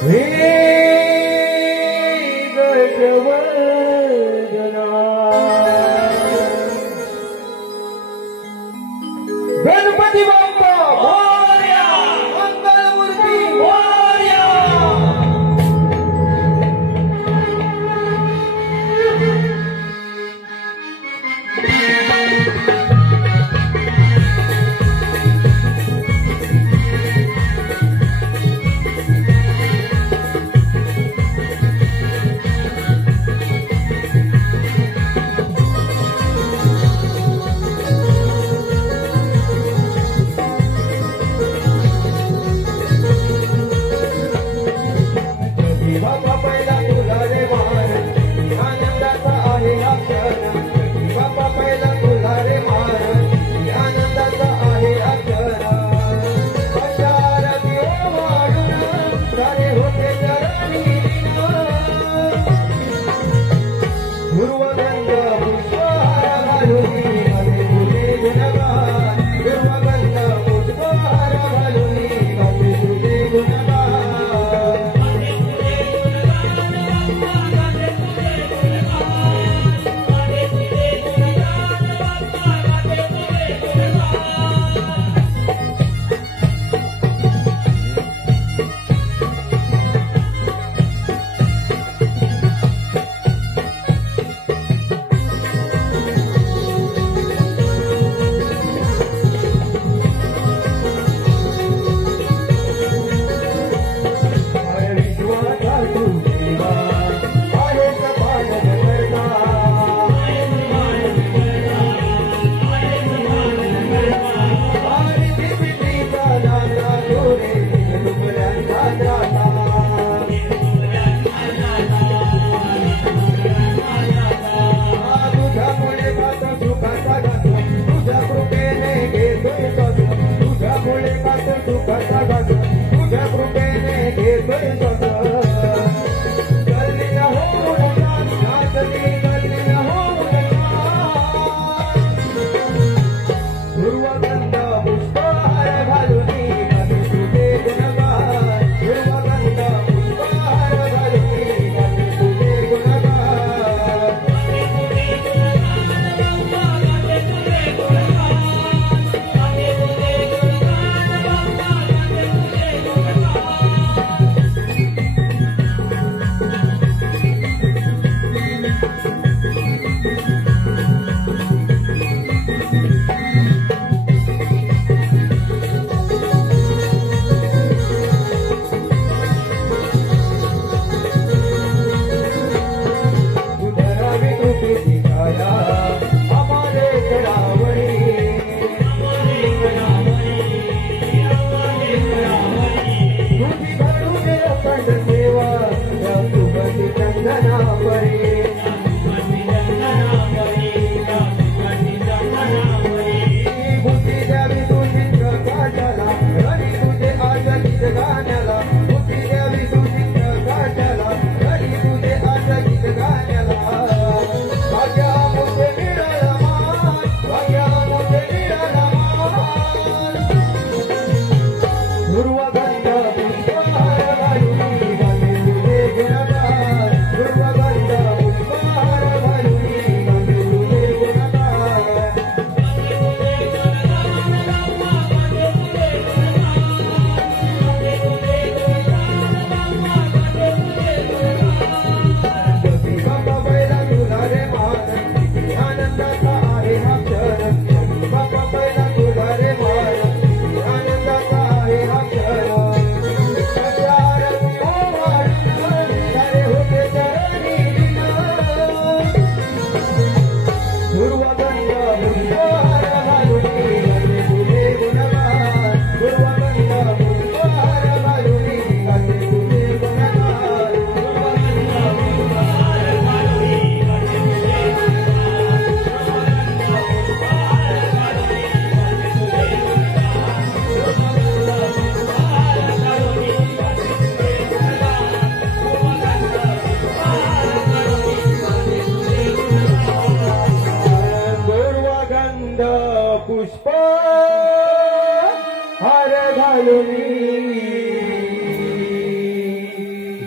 हे गजवर्धना गणपती बाप्पा मोरया मंगलमूर्ती मोरया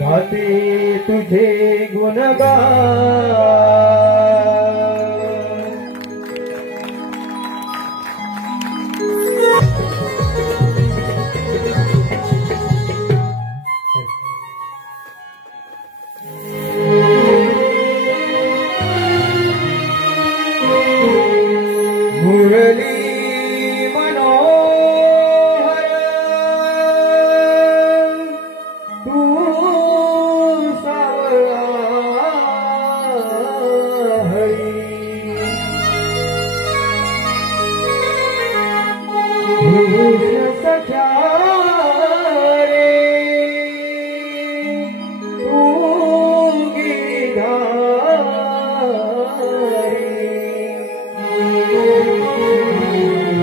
गाते तुझे गुणगान मुरली मनोहर तू सावळा हरी भूषण सख्या रे तू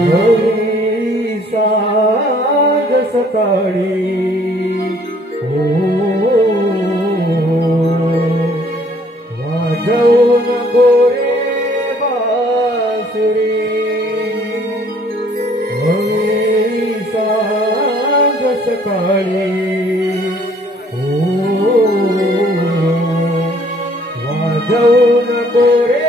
गिरिधारी साज सकाळी वाजवून गोरे बासुरी साज सकाळी वाजवून गोरे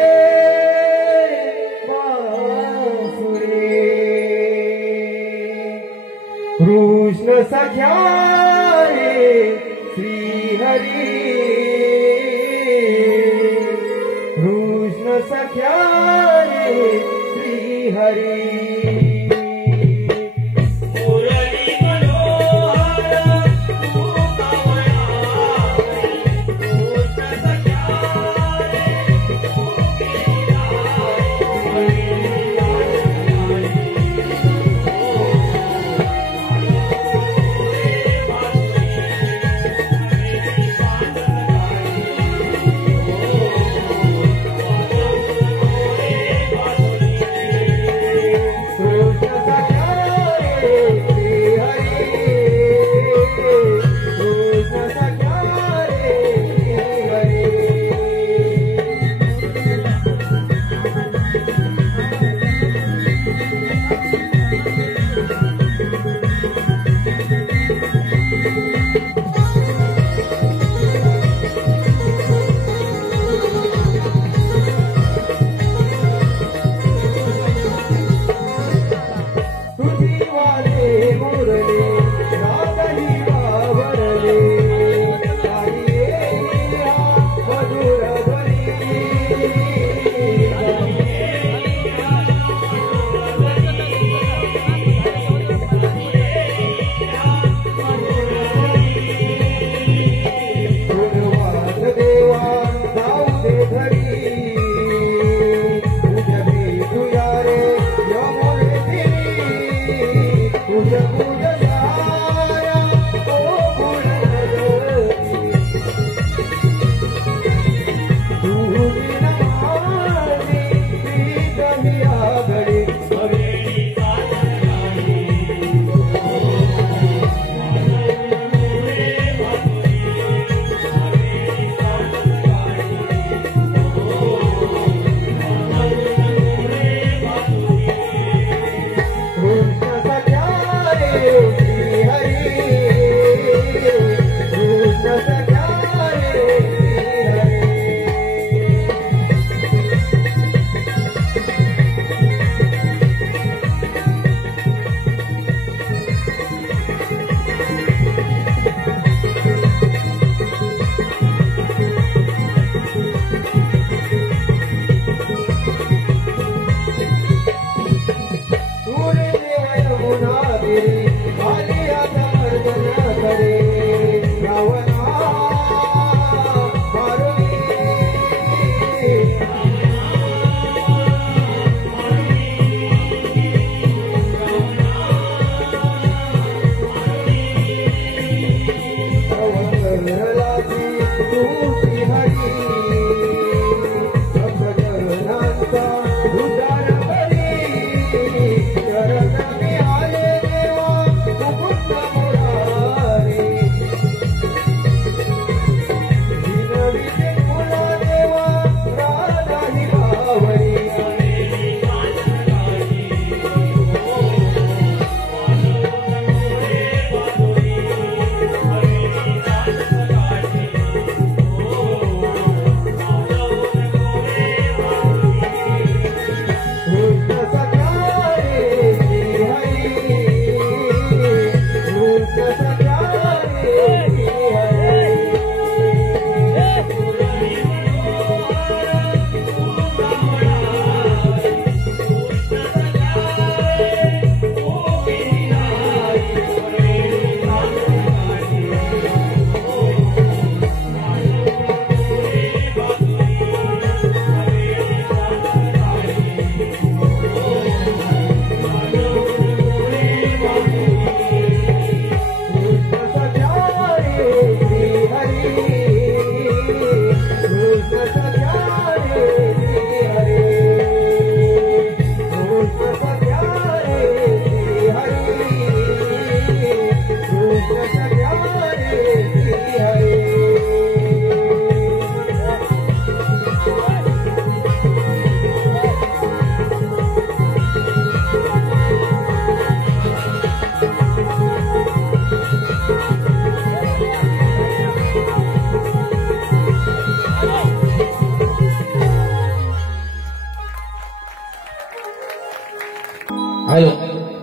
कृष्ण सख्या रे श्री हरी कृष्ण सख्या रे श्री हरी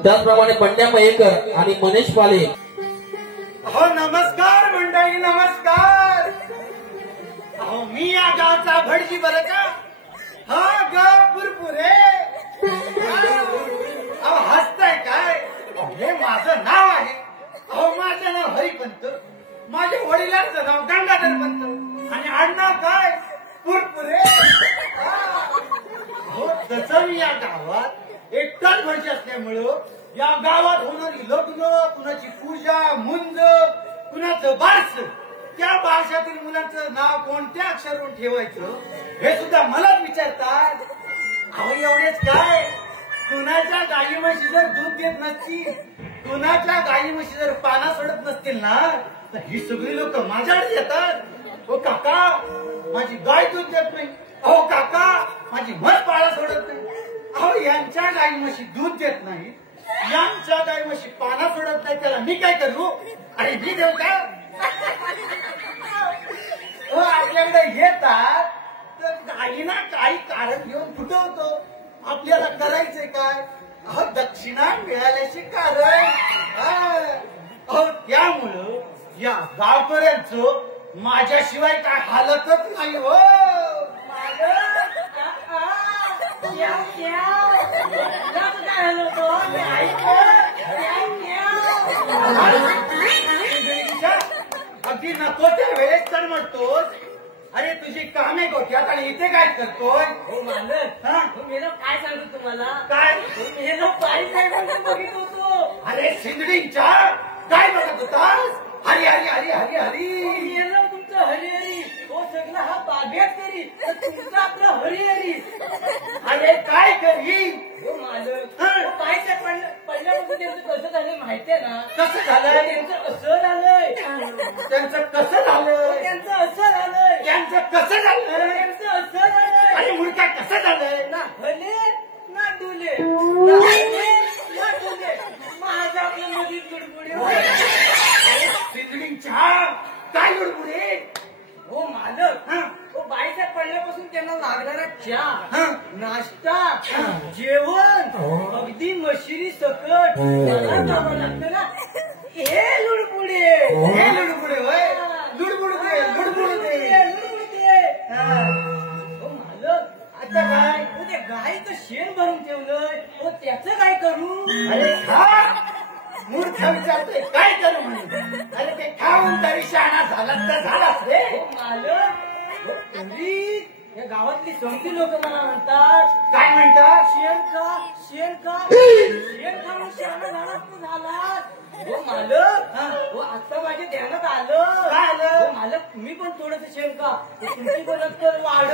त्याचप्रमाणे बंड्या मयेकर आणि मनीष पाले. अहो नमस्कार मंडळी, नमस्कार. अहो मी या गावचा भटजी बरं का. हा गाव पुरपुरे. अहो हसताय काय. हे माझं नाव आहे. अहो माझं नाव हरिपंत. माझ्या वडिलांचं नाव गंगाधर पंत आणि आडनाव काय पुरपुरे. हो तसं मी या गावात एकटाच भटजी असल्यामुळं या गावात होणारी लग्न, कुणाची पूजा, मुंज, कुणाचं बारस, त्या बारशातील मुलांचं नाव कोणत्या अक्षरावरून ठेवायचं हे सुद्धा मलाच विचारतात. अहो एवढेच काय, कुणाच्या गाई म्हशी जर दूध देत नसतील, कुणाच्या गाई म्हशी जर पाना सोडत नसतील ना, तर ही सगळी लोक माझ्याकडे येतात. हो काका माझी गाय दूध देत नाही. अहो काका माझी म्हस पाळा सोडत नाही. अहो यांच्या गाई म्हशी दूध देत नाही, यांच्या गाई म्हशी पाना सोडत नाही, त्याला मी काय करू. अरे मी देऊ का. आपल्याकडे येतात तर काही ना काही कारण घेऊन फुटवतो. आपल्याला करायचंय काय. अहो दक्षिणा मिळाल्याचे कारण. अहो त्यामुळं या गावकऱ्यांचं माझ्याशिवाय काय हालतच नाही. हो अगदी नको त्या वेळेस तर म्हणतोस. अरे तुझी कामे गोठ्यात आणि इथे काय करतोय. हो मालक, मी काय सांगतो तुम्हाला. काय हे पायी साहेबांचं बघित होतो. अरे शिंदडींच्या काय बघत होतास. हरी हरी हरी हरी हरी. तुमचं हरी हरी. हो सगळं हा बागेत करी, तुमचं आपलं हरी हरी. अरे काय करी. हो मालक, पायी साहेब पहिल्यापासून त्यांचं कसं झालं माहितीये ना. कसं झालंय. त्यांचं असं झालंय. त्यांचं कसं झालं. त्यांचं असं झालंय. त्यांचं कसं झालं. त्यांचं असं झालंय. अरे मुलगा कसं झालंय. ना हले ना डुले, ना हले ना डुले. माझं आपल्या मध्ये गुडगुडे. सिंदडींच्या काय गुडगुडे. हो मालक, हो बाईसाहेब पडल्यापासून त्यांना लागणारा चहा, नाश्ता, जेवण अगदी मशिरी सकट मला जावं लागतं ना. हे लुडबुडे. हे लुडबुडे होय. लुडबुडते लुडबुडते लुडबुडते. हो मालक, आता काय ते गायचं शेण भरून ठेवलंय. हो त्याचं काय करू. अरे खा. मूर्ख विचारतोय काय करू म्हणून. अरे ते खाऊन तरी शहाणा झाला तर झालाच रे. हो मालक, तरी या गावातली समजी लोक मला म्हणतात. काय म्हणतात. शेण खा शेण खा शेण खाऊन शहाणा झालाच तर झाला. हो मालक, हो आता माझ्या ध्यानात आलं. काय आलं. हो मालक, तुम्ही पण थोडंसं शेण खा. तुमची पण रक्कम वाढ.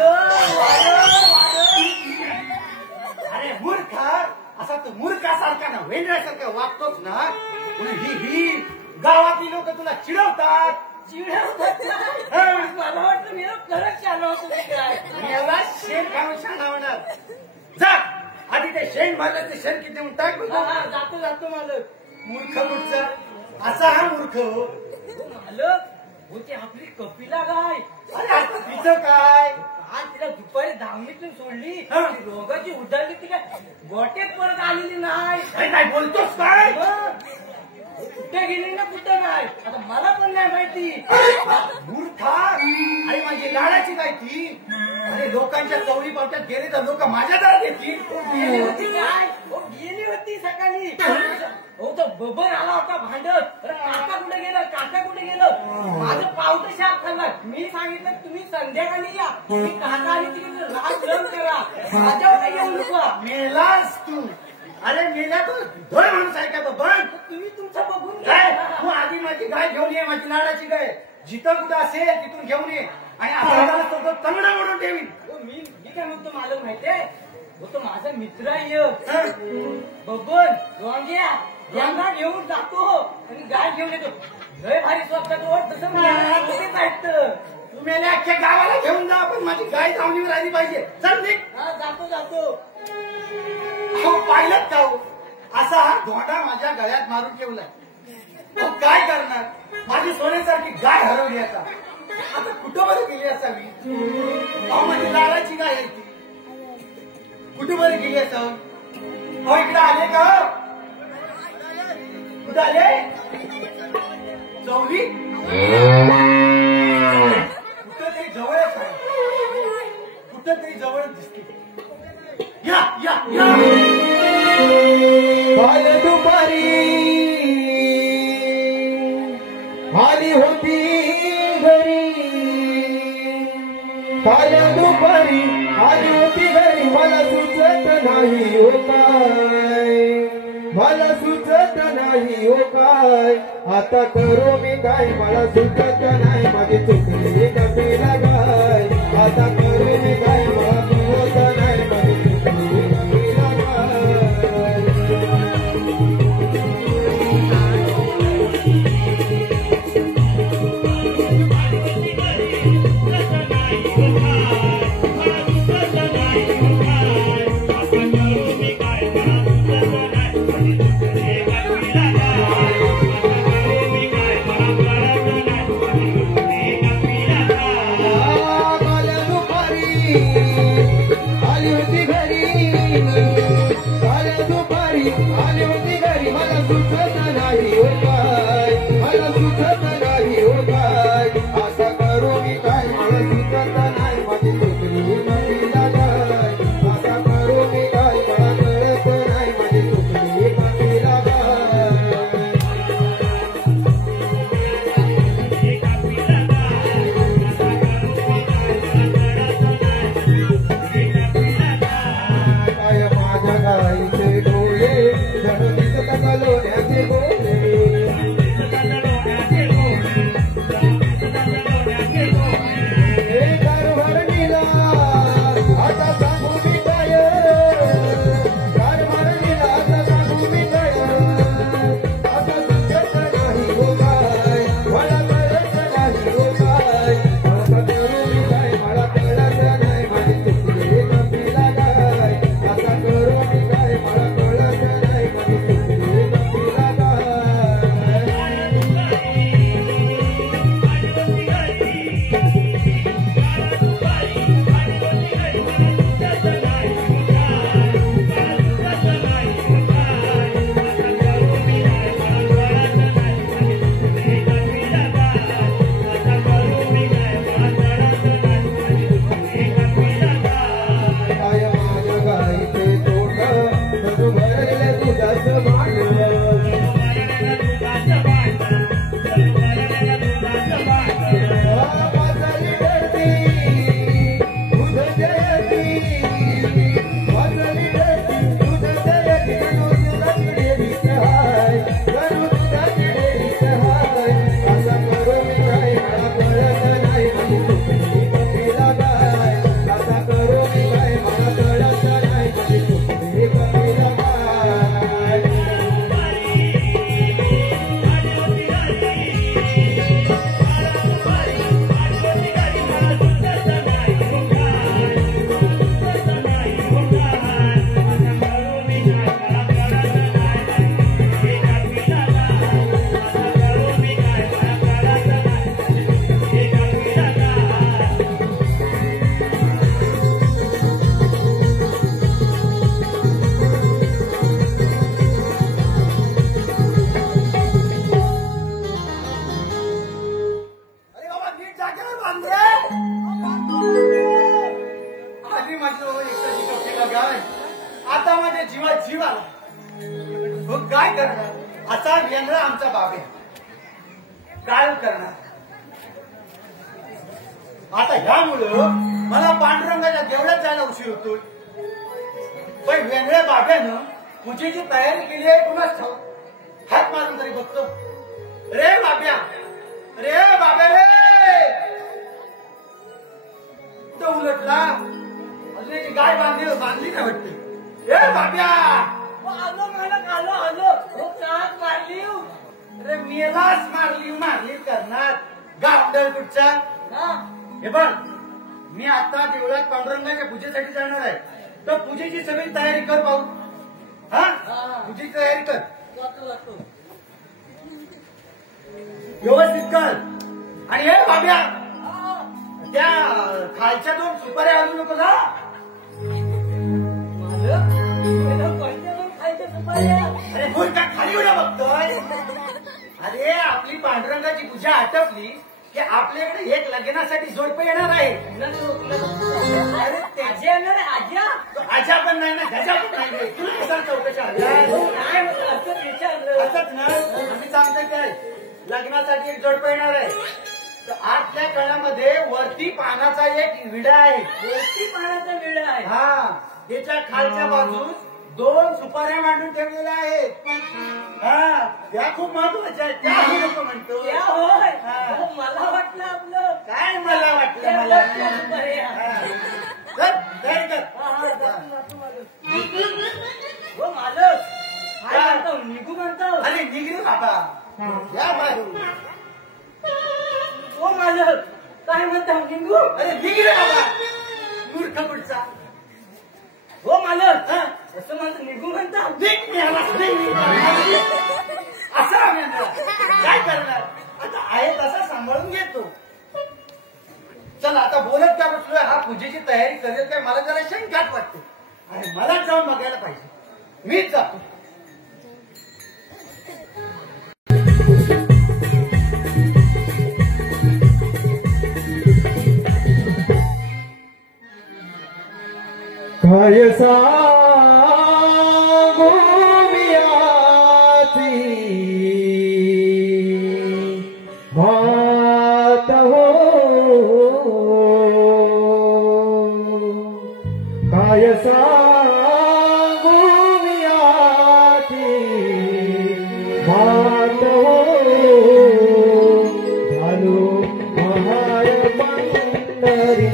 अरे मूर्ख असा तू मूर्खासारखा ना वेंढऱ्यासारखा वागतोच ना. ही गावातली लोक तुला चिडवतात. मला वाटलं मी खरंच शाळा होतो काय. याला शेण खाऊन शाणा होणार. जा आधी ते शेण भरलं ते शेण किती म्हणून टाक. जातो जातो मालक. मूर्ख मूर्ख असा हा मूर्ख. मालक, हो ती आपली कपिला गाय. अरे आता तिचं काय. आज तिला दुपारी धावणीतून सोडली. रोगाची उडाली ती काय गोट्यात परत आलेली नाही. काय बोलतोस काय. कुठे गेली ना कुठं नाही. आता मला पण नाही माहिती. मूर्खा. अरे माझी लाडाची काय ती. अरे लोकांच्या चौरी पावट्यात गेले तर लोक माझ्या दारात येतील. गेली होती काय. हो गेली होती सकाळी. हो तो बबर आला होता भांडत. काका कुठे गेलं काका कुठे गेलं. माझं पावतं शाप खाल्ला. मी सांगितलं तुम्ही संध्याकाळी या. मी काका आणि तिकडे रात रन करा. माझ्यावर येऊ नका. मेलास तू. अरे मेला तू धोळ माणूस आहे का पण. तुम्ही तुमचं बघून काय तू आधी माझी गाय घेऊन ये. माझी लाडाची गाय जिथं कुठं असेल तिथून घेऊन ये. आणि आता तंगडा म्हणून ठेवीन. मी काय म्हणतो मला माहितीये. हो तो माझा मित्र आहे बबन गोंग्या. यांना घेऊन जातो आणि गाय घेऊन येतो. लय भारी स्वप्नात तसं वाटतं. तू मेल्या अख्ख्या गावाला घेऊन जा पण माझी गाय धावणीवर आली पाहिजे. चल निघ. जातो जातो. हो पाहिलं का हो. असा हा धोंडा माझ्या गळ्यात मारून ठेवलाय. तो काय करणार. माझी सोन्यासारखी गाय हरवली आता. आता कुठं बरं गेली असावी. अहो माझी लाडाची गाय आहे ती. कुठे बरं गेली असावं. अहो इकडे आले का. कुठं आले चौली कुठं तरी जवळच आहे कुठं तरी जवळच दिसते या या या काल दुपारी आली होती घरी काल दुपारी आली होती घरी मला सुचत नाही हो काय मला सुचत नाही हो काय आता करू मी काय मला सुचत नाही माझी चुकली कपिला गाय आता करू मी काय मला सुचत नाही माझी चुकली कपिला गाय आली होती घरी आली होती घरी मला सुचत नाही हो काय मला सुचत नाही हो काय आता करू मी काय मला सुचत नाही माझी चुकली कपिला गाय आता करू मी काय मला कळत नाही माझी चुकली कपिला गाय काय माझ्या गाईचे डोळे जणू दिसत कलोण्याचे गोळे हे कारभारणीला आता सांगू मी काय कारभारणीला आता सांगू मी काय आता सुचत नाही हो काय मला कळत नाही हो काय आता करू मी काय मला कळत नाही माझी चुकली कपिला गाय आता करू मी काय मला कळत नाही माझी चुकली कपिला गाय काय माझ्या गाईचे तोंड जणू भरले दुधाचं भांड वाजली डरती दूध जयती वाजली डरती दूध जयती दुधाची डेअरीच हाय जणू दुधाची डेअरीच हाय आता करू मी काय मला कळत नाही माझी चुकली कपिला गाय आता करू मी काय मला कळत नाही माझी चुकली कपिला गाय अरे बाबा नीट जागेवर बांधले आधी माझी एकटाची कपिला गाय आता माझ्या जीवात जीव आला हो काय करणार असा वेंगळा आमचा बाबे काय करणार आता ह्यामुळं मला पांडुरंगाच्या देवळात जायला उशीर होतोय पण वेंगळ्या बाब्यानं पूजेची तयारी केली आहे कुणाच ठाऊक हात मारून तरी बघतो रे बाब्या रे बाबा रे कुठं उलटला अजून एक गाय बांधली नाही वाटते ए बाब्या आलो मालक आलो आलो हो चाक मारली अरे मेलाच मारली करणार गावडल कुठचा हा हे बघ मी आता देवळात पांडुरंगाच्या पूजेसाठी जाणार आहे तर पूजेची सगळी तयारी कर पाहू हा पूजेची तयारी कर जातो जातो व्यवस्थित कर आणि हे बाब्या त्या खालच्या 2 सुपाऱ्या आणू नको ना मालक कोणत्या खायच्या अरे मूर्खा खाली उड्या बघतोय. अरे आपली पांडुरंगाची पूजा आटपली की आपल्याकडे एक लग्नासाठी जोडपं येणार आहे. अरे त्याची येणार आज्या तो आजा पण नाही ना गजा पण नाही रे. तुला कशाला चौकशी आल्या? नाही असं विचारलं. असंच ना आम्ही सांगतो काय लग्नासाठी एक जोडपं येणार आहे. तर आतल्या कणामध्ये वरती पानाचा एक विडा आहे. वरती पाण्याचा वेळ आहे. हा त्याच्या खालच्या बाजूस 2 सुपाऱ्या मांडून ठेवलेल्या आहेत. हा त्या खूप महत्वाच्या आहेत. त्या आम्ही लोक म्हणतो. त्या होय हा. हो, मला वाटलं आपलं काय मला वाटलं त्या मला वरच्या सुपाऱ्या. हा. चल, तयारी कर. हा, हा, जातो मालक. हो मालक काय म्हणतो निघू म्हणतो. अरे निघ बाबा या बाजू. हो मालक काय म्हणता निघू. अरे निघ रे बाबा मूर्ख पुढचा. हो मालक हा. असं म्हणतो निघू म्हणता. निघ मिळाला असं आम्ही काय करणार आता आहे तसा सांभाळून घेतो. चल आता बोलत का बसलोय हा पूजेची तयारी करेल काय मला जरा शंकाच वाटते आणि मला जाऊन बघायला पाहिजे. मीच जातो. काय सांगू मी आती भात हो. काय सांगू मी आती भात हो. झालो महार पंढरीनाथ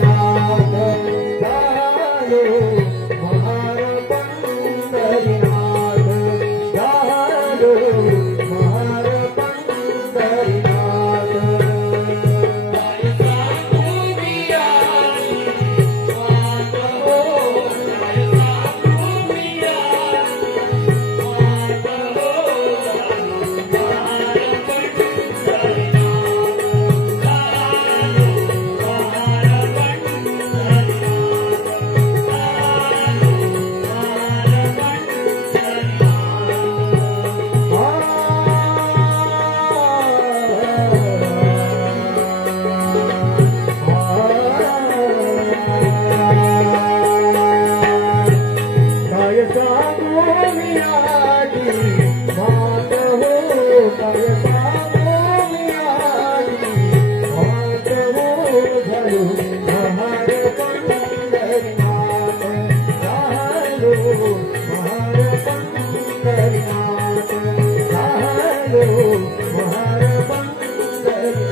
झालो महार पंढरीनाथ झालो महार पंढरीनाथ. काय सांगू मी आती भात हो. काय सांगू मी आती भात हो. महार काय सांगू मी आधी मात हो. काय सांगू मी आधी मात हो. झालो महार पंढरीनाथ झालो महार पंढरीनाथ झालो महार पंढरीनाथ.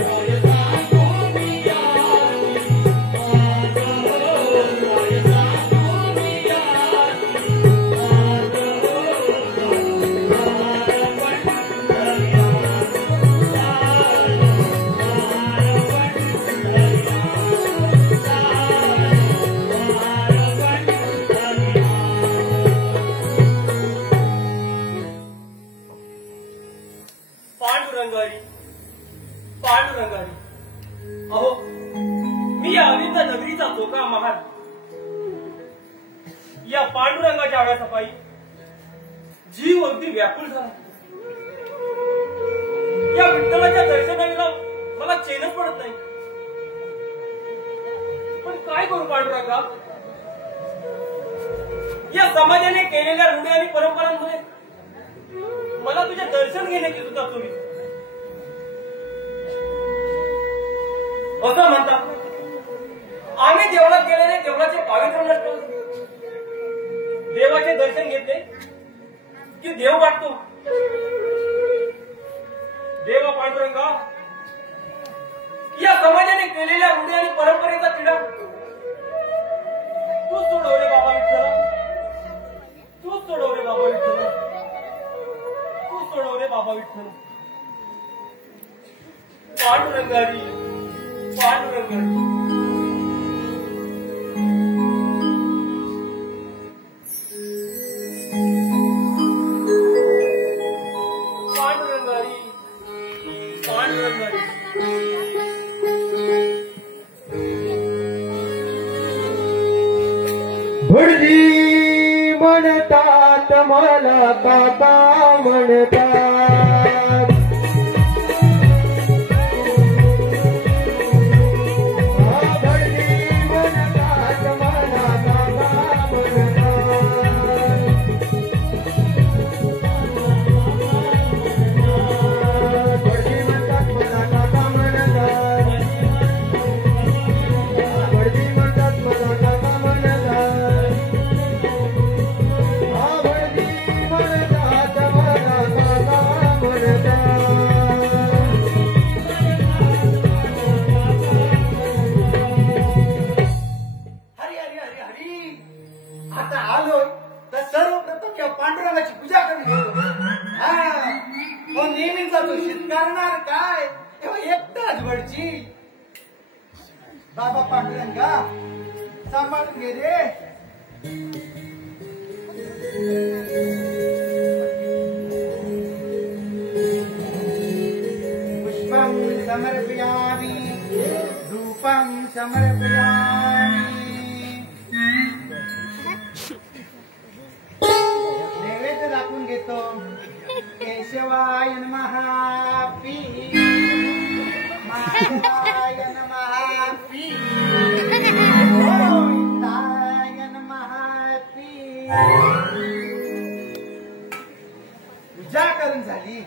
काय सांगू मी आधी मात हो. काय सांगू मी आधी मात हो. महार पंढरीनाथ झालो महार पंढरीनाथ पांडुरंगारी पांडुरंगारी अहो मी या अनिंद नगरीचा धोका महाल या पांडुरंगाच्या आव्यासपायी जीव अगदी व्याकुळ झाला. या विठ्ठलाच्या दर्शनाला मला चैनच पडत नाही. पण काय करू पांडुरंगा. या समाजाने केलेल्या रूढी आणि परंपरांमुळे मला तुझे दर्शन घेण्याची सुद्धा चोरी. असं म्हणतात आम्ही देवळात गेलेले देवळाचे पावित्र्य नष्ट होते. देवाचे दर्शन घेतले की देव वाटतो. देवा पांडुरंगा या समाजाने केलेल्या रूढी आणि परंपरेचा तिढा तूच सोडवले बाबा विठ्ठला. तूच सोडवले बाबा विठ्ठला. तूच सोडवले बाबा विठ्ठला. पांडुरंगारी पांडुरंगारी पांडुरंगारी पांडुरंगारी. भटजी म्हणत म्हणतात मला काका म्हणतात बाबा पांडुरंगा सांभाळून घे रे. पुष्पं समर्पयामि धूपं समर्पयामि नैवेद्य दाखवून घेतो. केशवाय नमः पी माधवाय नमः पी गोविंदाय नमः पी. पूजा करून झाली.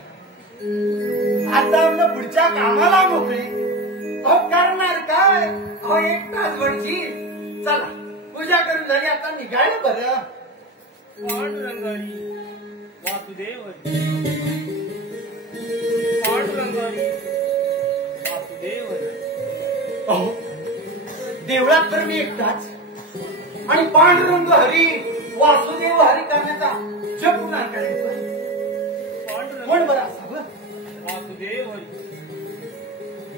आता आपलं पुढच्या कामाला मोकळे. अहो करणार काय? अहो एक तास वरची. चला पूजा करून झाली. आता निघायला बरं. पांडुरंगारी वासुदेव पांडुरंगारी वासुदेव. अहो देवळात तर मी एकटाच आणि पांडुरंग हरी वासुदेव हरी करण्याचा जप पुन्हा करायचं. कोण बरं असावं? वासुदेव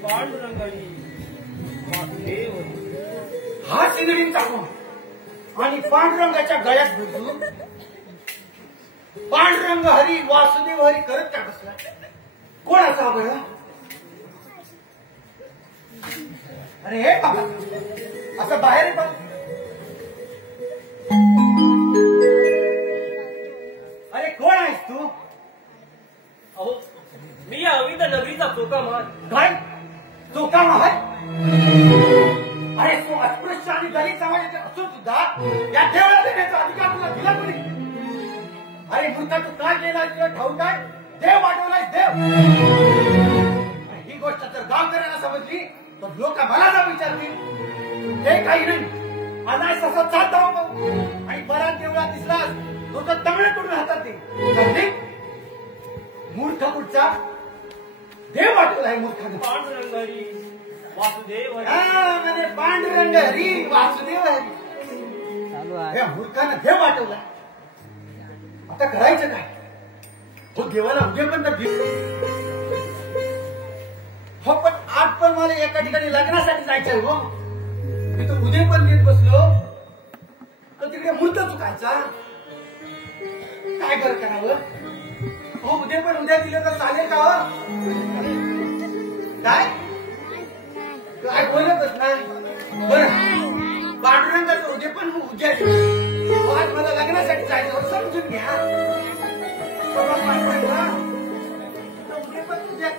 पांडुरंगारी वासुदेव. हा चिंगडींचा कोण आणि पांडुरंगाच्या गळ्यात घुसून पांडुरंग हरी वासुदेव हरी करत का बसला? कोण असा बरं? अरे हे बाबा असं बाहेर बघ. अरे कोण आहेस तू? अहो मी या अविध नगरीचा चोका महान. काय चोका आहे? अरे तू अस्पृश्य आणि दलित समाजाचे असून सुद्धा या देवळात येण्याचा अधिकार तुला दिला कोणी? अरे मूर्खा तू काय केला तुला ठाऊक आहे? देव वाटवलाय देव. ही गोष्ट जर गावकऱ्यांना समजली तर लोक मला ना विचारतील. ते काही नाही आलाय ससा चाल धाव आणि बराच देवळात दिसलास तो तर तमिळ करून हातात दे. मूर्ख पुढचा देव वाटवलाय मूर्खाने. पांडुरंगारी वासुदेव म्हणजे पांडुरंग हरी वासुदेव हरी या मूर्खानं देव वाटवलाय. आता करायचं काय? तो देवाला उद्या पण हो पण आज पण मला एका ठिकाणी लग्नासाठी जायचं आहे. हो मी तो उद्या पण येत बसलो तर तिकडे मूर्त चुकायचा. काय करावं? हो उद्या पण उद्या दिलं तर चालेल का? हो काय काय बोलतच नाही. बरं पांडुरंगाचं उद्या पण उद्या आज मला लग्नासाठी जायचं समजून घ्या. पांडुरंगा उद्या पण उद्या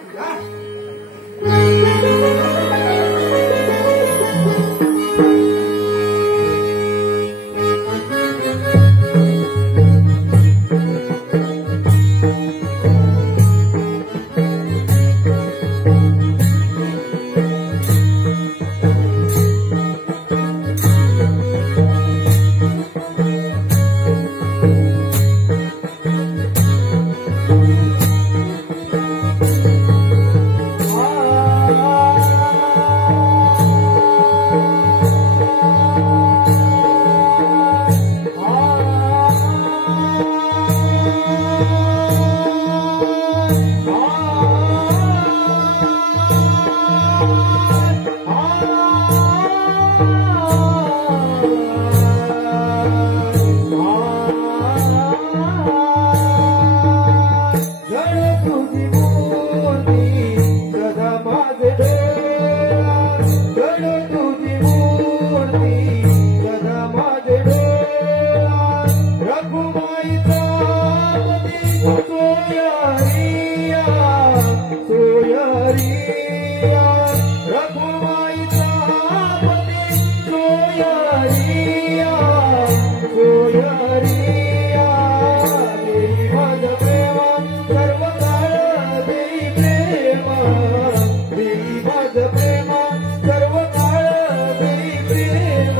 प्रेम सर्व काळ देई प्रेम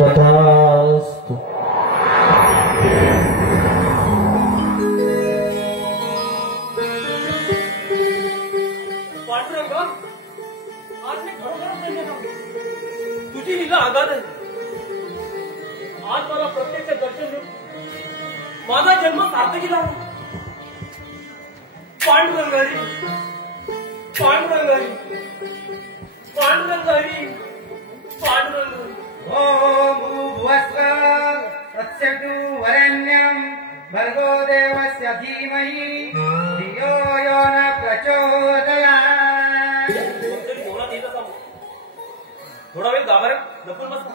तथास्तु. पांडुरंगा, आज मी खरोखरच नाही ना. तुझी लीला आगाध आहे. आज मला प्रत्यक्ष दर्शन देऊन माझा जन्म सार्थकी झाला. पांडुरंगारी, पांडुरंगारी, पांडुरंगारी, पांडुरंगारी. ओम भुवस्वः तत्सवितु वरेण्यं भर्गो देवस्य धीमहि धियो यो न प्रचोदयात्. कोणतरी बोलत येत असावं. थोडा वेळ गाभाऱ्यात लपून बसला.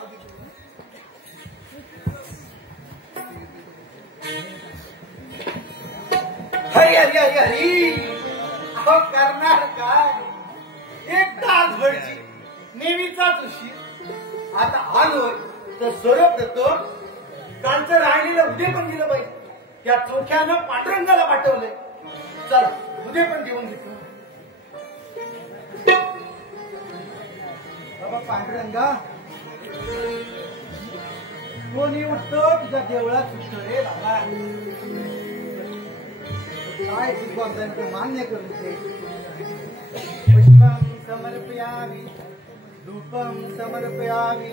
हरी हरी हरी हरी. अहो करणार काय? एक तासभरची नेहमीचाच उशीर. आता आलोय तर सर्वप्रथम कालचं राहिलेलं उद्या पण दिलं पाहिजे. त्या चोख्यानं पांडुरंगाला पाठवलंय. चला उद्या पण देऊन घेतो. बाबा पांडुरंगा, कोणी उठतो तुझ्या देवळात सुटतो रे बाबा. काय तुझं मान्य करून ते. पुष्पम समर्पयामि धूपम समर्पयामि.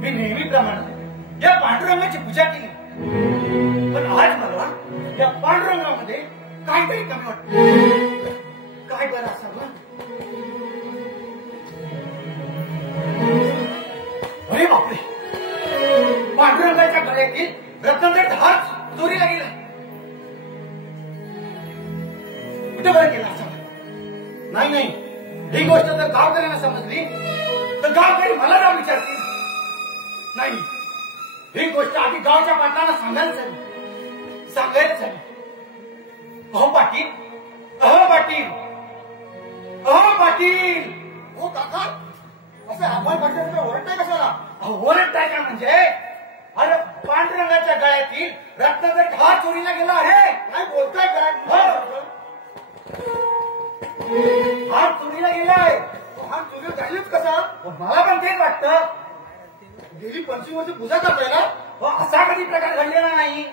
मी नेहमीप्रमाणे या पांडुरंगाची पूजा केली, पण आज मला या पांडुरंगामध्ये काहीतरी कमी वाटतं. काय बरं असावं? अरे बापरे, पांडुरंगाच्या गळ्यातील रत्नाचा हार चोरीला गेला. कुठे बरं केला असावं? नाही, ही गोष्ट जर गावकऱ्यांना समजली तर गावकरी मला जाऊन विचारतील. नाही, ही गोष्ट आधी गावच्या पाटलांना सांगायलाच हवी. अहो पाटील, अहो पाटील, अहो पाटील. हो काका, असं आपण पाटील ओरडताय कशाला? ओरडताय का म्हणजे? अरे पांडुरंगाच्या गळ्यातील रत्नाचा हार चोरीला गेला आहे. काय बोलताय काय? हार चोरीला गेलाय. हा चोरी झालीच कसा? मला पण तेच वाटतं. गेली 25 वर्ष पूजा करताय ना? असा कधी प्रकार घडलेला नाही.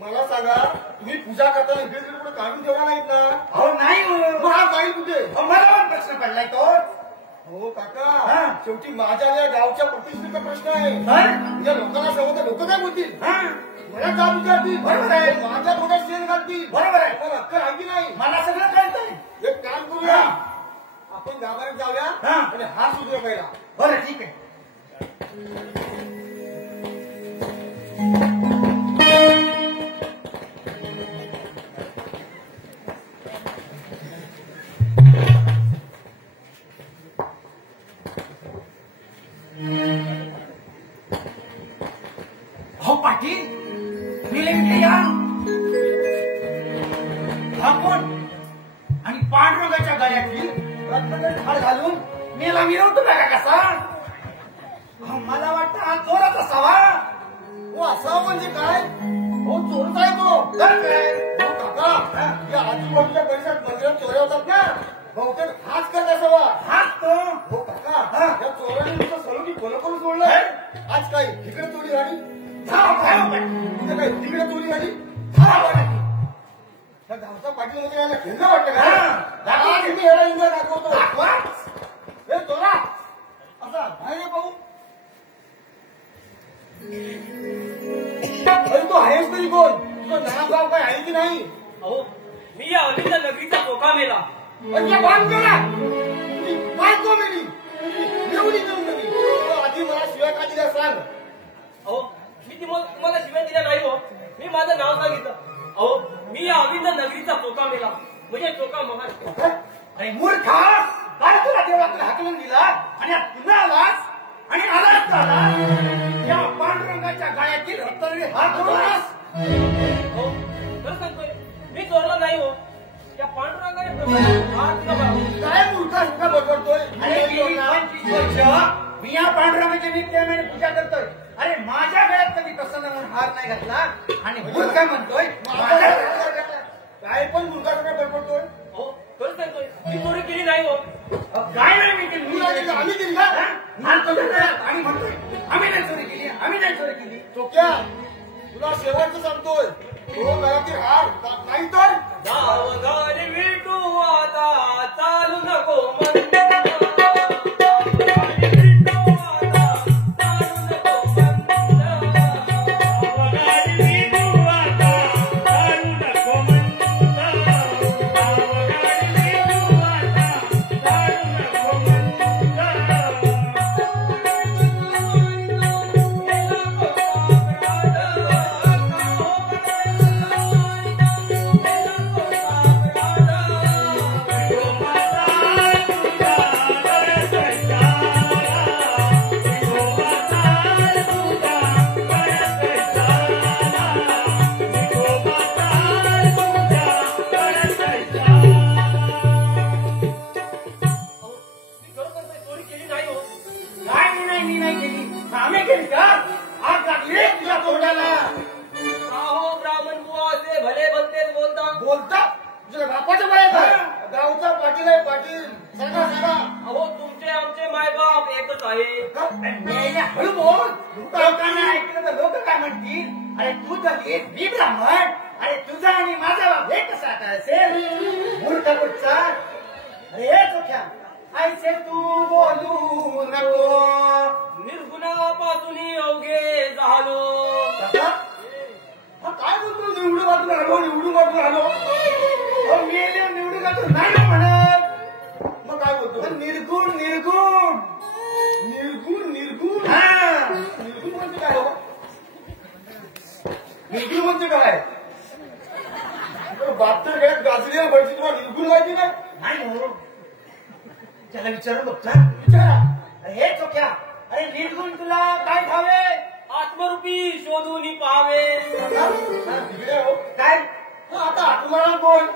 मला सांगा, तुम्ही पूजा करताना इकडे तिकडे कुठे काढून ठेवला नाहीत ना? अहो नाही, मग हा जाईल कुठे? मला पण प्रश्न पडलाय तो. हो काका, शेवटी माझ्या या गावच्या प्रतिष्ठेचा प्रश्न आहे. तुझ्या लोकांना समजतं, लोक काय बोलतील? मला जाब विचारतील. बरोबर आहे. माझ्या डोक्यात शेण घालतील. बरोबर आहे. पण अक्कल आहे की नाही? मला सगळं कळतंय. एक काम करूया, आपण गावात जाऊया आणि हा सुधरूया पहिला. बरं ठीक आहे. हो पाटील, तुम्ही इकडे या. हा कोण? आणि पांडुरंगाच्या गळ्यातील रत्नाचा हार घालून मेला मिरवतो का कसा? मला वाटतं हा चोरच असावा. हो असा म्हणजे काय? हो चोरच आहे तो. तर काय? हो काका, या आजूबाजूच्या परिसरात मंदिरात चोऱ्या होतात ना, बहुतेक हाच करत असावा. हाच तो. हो काका, या चोरांनी नुसतं सलोनी फॉलो करून सोडलं. आज काय इकडे चोरी झाली, उद्या काय तिकडे चोरी झाली. या गावचा पाटील म्हणजे याला खेळणं वाटतं का? तुम्ही याला इंग्रज दाखवतो. हे चोरा असा आहे भाऊ. तो आहेस तरी कोण? तुझं नाव गाव काय आहे की नाही? अहो मी या अलिंद नगरीचा धोका मेला. बायको मेली, एवढी मिळून गेली. आधी मला शिवाय का दिल्या सांग. अहो मी तुम्हाला शिवाय दिल्या नाही हो. मी माझं नाव सांगितलं. अहो मी या अलिंद नगरीचा धोका मेला, म्हणजे धोका महान. अरे मूर्खा, काय तुला देवातून हाकलून दिला आणि पुन्हा आलास आणि आलास आला या पांडुरंगाच्या गळ्यातील रत्नाचे हार चोरलास. हो खरं सांगतोय, मी चोरला नाही हो. त्या पांडुरंगाने हात दिला मला. काय मूर्खा सुद्धा बडबडतोय? अरे गेली 25 वर्ष मी या पांडुरंगाच्या नित्याने पूजा करतोय. अरे माझ्या गळ्यात कधी प्रसन्न म्हणून हार नाही घातला आणि मूर्ख म्हणतोय माझ्या गळ्यात घातला. काय पण मूर्खा सुद्धा बडबडतोय? हो खरं सांगतोय, मी चोरी केली नाही हो. काय नाही मी केली? तुला केली, आम्ही केली का? आम्ही म्हणतोय आम्ही नाही चोरी केली, आम्ही नाही चोरी केली. चोक्या, तुला शेवटचं सांगतोय, तो घरातील हार नाही तर गावगाडी विटू आता चालू नको म्हणता. केली का? आग लागली तुझ्या तोंडाला. अहो ब्राह्मण बुवा असे भले भलतेच बोलता. बोलता तुझ्या बापाचं वय आहे का? गावचा पाटील आहे पाटील. सांगा सांगा. अहो तुमचे आमचे मायबाप एकच आहे. मेल्या हळू बोल. लोकांना ऐकलं तर लोक काय म्हणतील? अरे तू दलित मी ब्राह्मण. अरे तुझा आणि माझा बाप हे कसा आता असेल? मूर्ख कुठचा? अरे हे चोख्या ऐसे तू बोलू नको. निर्गुणापासून अवघे झालो. काय बोलतो निवडू बाजूला आलो निवडू बाजूला आलो. मेले निवडू बाजू नाही म्हणत. मग काय बोलतो? निर्गुण निर्गुण निर्गुण निर्गुण. हा निर्गुण म्हणजे काय हो? निर्गुण म्हणजे काय? बापतर गळ्यात गाजलेला म्हणजे तुम्हाला निर्गुण माहिती नाही हो. त्याला विचारून बघता विचारा. अरे हे चोख्या अरे निर्गुण तुला काय ठावे? आत्मरूपी शोधून पाहावे. हो काय? आता आत्माला बोल.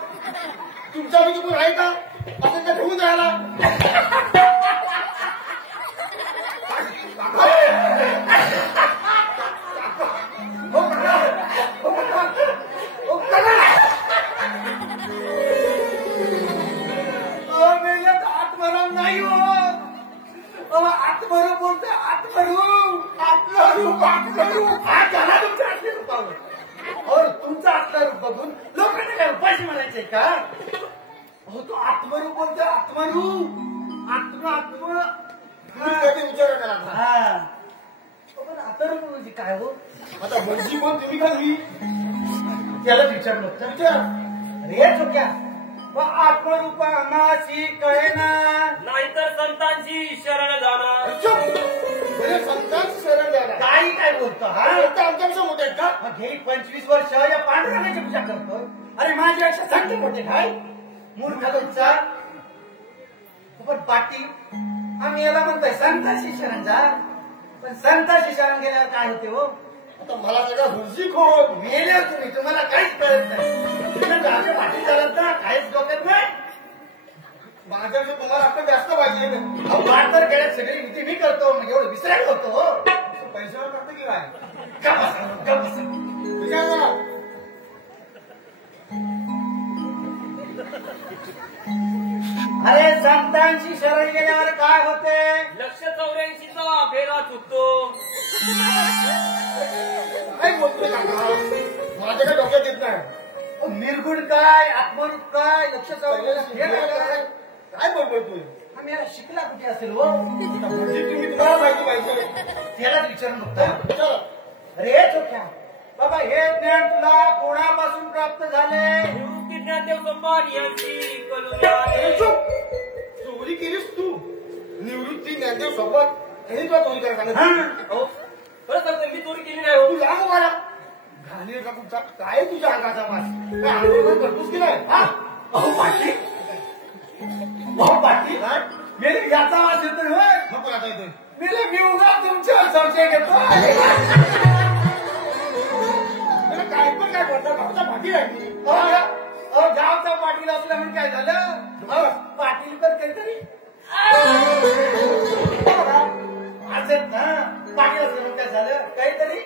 तुमचा मी तुम्ही आहे का? आता त्या ठेवून राहिला. आत्मराम नाही हो. आत्मरू बोलतो आत्मरू आत्मरू आत्मरू. हा झाला तुमच्या आत्म्या रूपावर. और तुमचा आत्मरूप बघून लोकांना काय उपाशी म्हणायचंय का? हो तो आत्मरूप बोलतो आत्मरू आत्म आत्म. विचार करा. हा पण आत्मरूप म्हणजे काय हो? आता म्हणजे कोण तुम्ही का मी? त्याला विचारलं तर विचार. अरे चोक्या आत्मरूपा अनाशी कळेना. नाहीतर संतांची शरण जाणार. संतांची शरण जाणार. काही काय बोलतो हा? आमच्यापेक्षा मोठे आहेत का? गेली 25 वर्ष या पांडुरंगाची पूजा करतो. अरे माझ्यापेक्षा संत मोठे काय? मूर्ख तुमचा. पण पाटील आम्ही याला म्हणतोय संतांची शरण जा. पण संतांची शरण गेल्यावर काय होते हो? आता मला सगळं हुर्जी खोल मेले तुम्ही. तुम्हाला काहीच कळत नाही. राजा पाटील झालं तर काहीच डोक्यात नाही. माझ्यापेक्षा तुम्हाला आपलं जास्त पाहिजे. बात तर गेल्यात सगळी भीती मी करतो. म्हणजे एवढं विसरायला होतो हो. पैशावर करतो की काय? का बसा अरे संतांची शरण गेल्यावर काय होते? 184चा फेरा चुकतो. काय बोलतोय माझ्या काय डोक्यात येत नाही. निर्गुण काय आत्मरूप काय 184 काय बोलतोय? आम्ही याला शिकला कुठे असेल हो? तुम्ही तुम्हाला माहिती पाहिजे. त्यालाच विचारून बघता. अरे चोख्या बाबा हे ज्ञान तुला कोणापासून प्राप्त झाले? ज्ञानदेव संपान यांची कलुया. चोरी केलीस तू? निवृत्ती ज्ञानदेव सोबत आणि तुला चोरी करायला सांगितलं. खरं सांगतो मी चोरी केली नाही हो. तू लांब मला घाली का तुमचा काय तुझ्या अंगाचा मास? काय आंदोलन करतोस की नाही? अहो पाटील अहो पाटील मेरे याचा वास येतोय होय. नको आता येतोय. मेरे मी उगा तुमच्यावर चर्चा घेतो. काय पण काय बोलता गावचा पाटील आहे मी. गावचा पाटील असला म्हणून काय झालं? पाटील पण काहीतरी असत ना. पाटील असलं म्हणून काय झालं? काहीतरी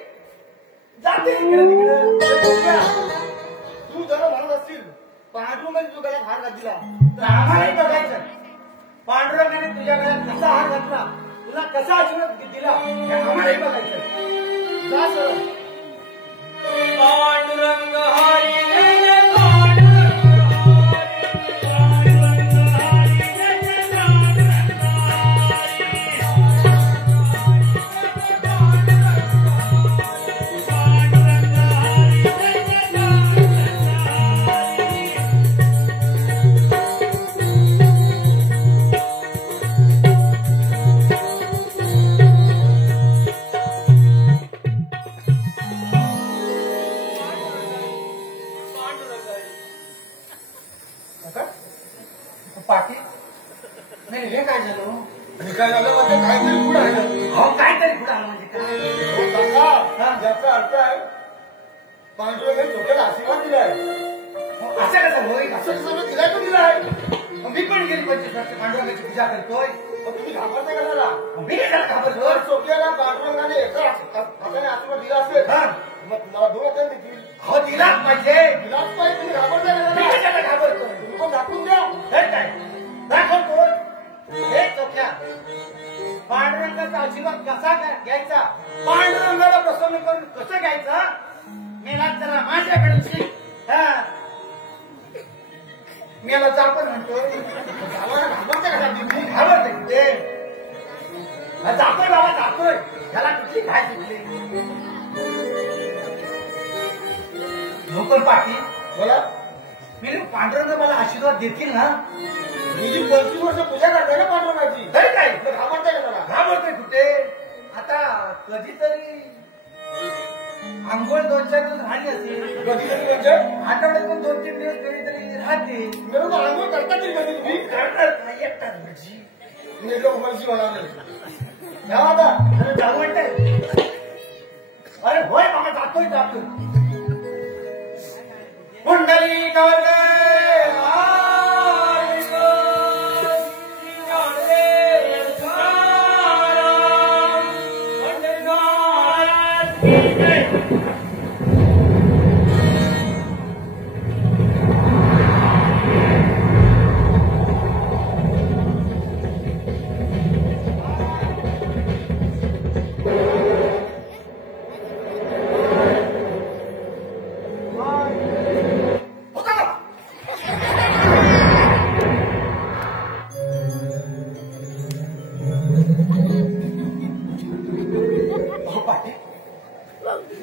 जाते इकडे तिकडे. तू जरा म्हणत असतील पांडुरंगाने तू गळ्यात हार घातला तर आम्हालाही बघायचं. पांडुरंगाने तुझ्या गळ्यात कसा हार घातला, तुला कसा आशीर्वाद दिला हे आम्हालाही बघायचं. जा सर. पांडुरंग हरी पाटील नाही हे काय झालं? हे काय झालं म्हणजे काहीतरी पुढे आलं. हो काहीतरी पुढे आलं म्हणजे काय? ज्याचा अर्थ आहे पांडुरंगाने डोक्याला आशीर्वाद दिलाय. असं कसं होईल? असं कसं दिलाय तो दिलाय. मी पण गेली 25 वर्ष पांडुरंगाची पूजा करतोय. तुम्ही घाबरताय का त्याला? मी कशाला घाबरतो? चोक्याला पांडुरंगाने एका हाताने आशीर्वाद दिला असेल हा. मग तुम्हाला 2 हाताने देतील. हो दिलाच पाहिजे. दिलाच पाहिजे. तुम्ही घाबरताय का मी त्याला? कशाला घाबरतो? तुम्ही पण दाखवून द्या. हे काय दाखवतो. हे चोख्या पांडुरंगाचा आशीर्वाद कसा घ्यायचा, पांडुरंगाला प्रसन्न करून कसं घ्यायचं, मेला जरा माझ्याकडे शिक. हा. मेला जापण म्हणतो. घाबरताय का तुम्ही? घाबरते ते जातोय बाबा जातोय. ह्याला कुठली काय सुटली. नोकर पाटील बोला. मी पांडुरंग मला आशीर्वाद देतील ना? मी जी 25 वर्ष पूजा करताय ना पांडुरंगाची, तरी काय घाबरताय का त्याला? घाबरतोय कुठे. आता कधीतरी आंघोळ 2-4 दिवस राहिली असेल. कधीतरी म्हणजे आठवड्यातून 2-3 दिवस कधीतरी राहते. बरोबर आंघोळ करता तरी कधी तुम्ही? करतात नाही एकटाच भटजी. मी लोक मर्जी होणार नाही. या आता अरे जाऊ म्हणते. अरे होय बाबा जातोय. कुंडली गवळे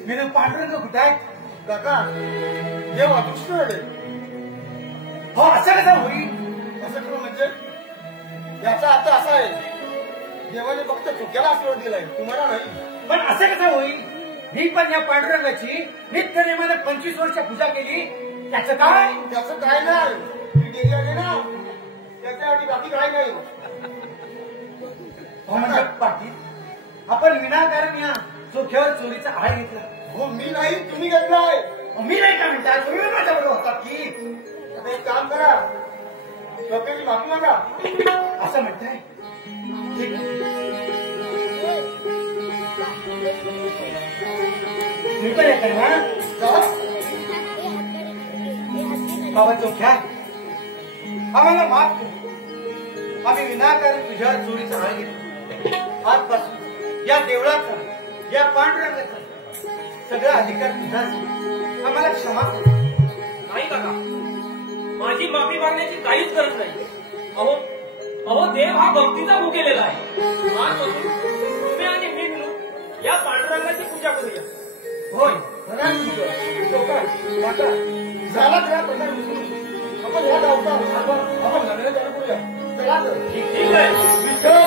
मी पांडुरंग कुठे आहे? काका देव अदृष्ट झाले. हो असं कसं होईल? असं करू म्हणजे याचा अर्थ असा आहे, देवाने फक्त चुक्याला आशीर्वाद दिलाय, तुम्हाला नाही. पण असं कसं होईल? मी पण या पांडुरंगाची नित्यनेमाने 25 वर्ष पूजा केली. त्याचं काय? त्याचं काय नाही. ती देवी आली ना त्याच्यासाठी बाकी काय नाही. हो म्हणजे पाटील आपण विनाकारण या चोख्यावर चोरीचा आळ घेतला. हो मी नाही, तुम्ही घेतलाय. मी नाही का म्हणता, तुम्ही माझ्या बरोबर होता की. आता एक काम करा, चोक्याची माफी मागा. असं म्हणताय? ठीक आहे. मी पण येत आहे ना बाबा चोख्या, आम्हाला माफ कर. आम्ही विनाकारण तुझ्या चोरीचा आळ घेतला. आजपासून या देवळाचा, या पांडुरंगाचा सगळा अधिकार तुझाच. आम्हाला क्षमा कर. नाही काका, माझी माफी मागण्याची काहीच गरज नाही. अहो देव हा भक्तीचा भुकेलेला आहे. आजपासून तुम्ही आणि मी मिळून या पांडुरंगाची पूजा करूया. होय झाला त्या प्रकार विसरून आपण या गावचा आपण लग्न चालू करूया. चला तर. ठीक आहे. विठ्ठल